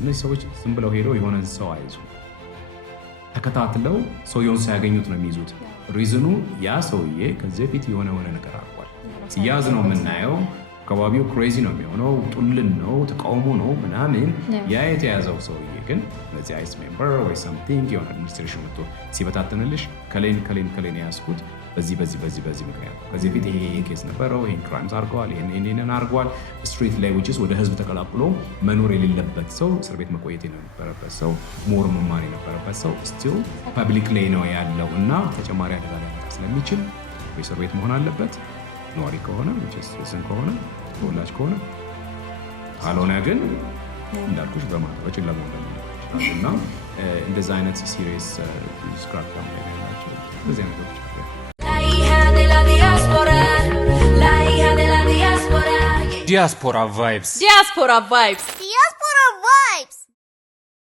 እነዚህ ሰዎች ዝም ብለው ሄደው የሆነ ሰው አይዙ ተከታትለው ሰውየውን ሳያገኙት ነው የሚይዙት። ሪዝኑ ያ ሰውዬ ከዚህ በፊት የሆነ ነገር አድርጓል። ሲያዝ ነው የምናየው። አካባቢው ክሬዚ ነው የሚሆነው፣ ጡልን ነው፣ ተቃውሞ ነው ምናምን። ያ የተያዘው ሰውዬ ግን በዚህ አይስ ሜምበር ወይ ሳምቲንግ የሆነ አድሚኒስትሬሽን መጥቶ ሲበታተንልሽ ከሌን ያስኩት በዚህ ምክንያት ከዚህ በፊት ይሄ ኬስ ነበረው፣ ይሄን ክራይምስ አድርገዋል፣ ይሄንን አድርገዋል። ስትሪት ላይ ውጭስ ወደ ህዝብ ተቀላቅሎ መኖር የሌለበት ሰው፣ እስር ቤት መቆየት የነበረበት ሰው፣ ሞር መማር የነበረበት ሰው ስቲል ፐብሊክ ላይ ነው ያለው እና ተጨማሪ አደጋ ሊያመጣ ስለሚችል እስር ቤት መሆን አለበት ነዋሪ ከሆነ ስን ከሆነ ተወላጅ ከሆነ ካልሆነ ግን እንዳልኩሽ በጨለማ እንደምንችላል እና እንደዛ አይነት ሲሪየስ ስክራፕ ያላቸው እንደዚህ አይነት ነገሮች Diaspora vibes. Diaspora vibes.